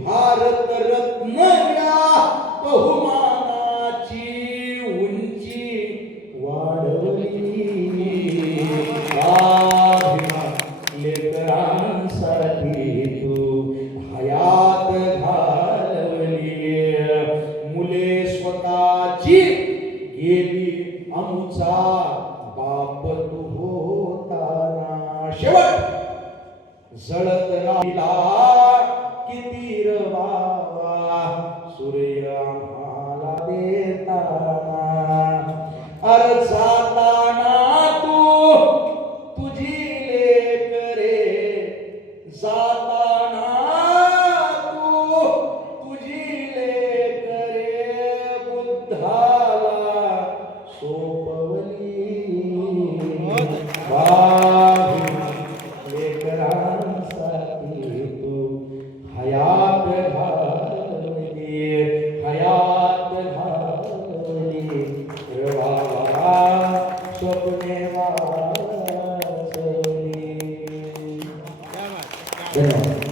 भारत रत्न या बहुमानाची उंची वाढवली। लेकरांसाठी तू हयात घालवली। मुले स्वतःची गेली आमचा बाप तू होताना। शेवट जळत राहिला किती रवावा सूर्य आम्हाला देताना। अरे जाताना तू तुझी लेकरे, जाताना तू तुझी लेकरे बुद्धाला सोपवली। लेकरांसाठी तू हयात घालवली, हयात घालवली। स्वप्ने वाचली। धन्यवाद।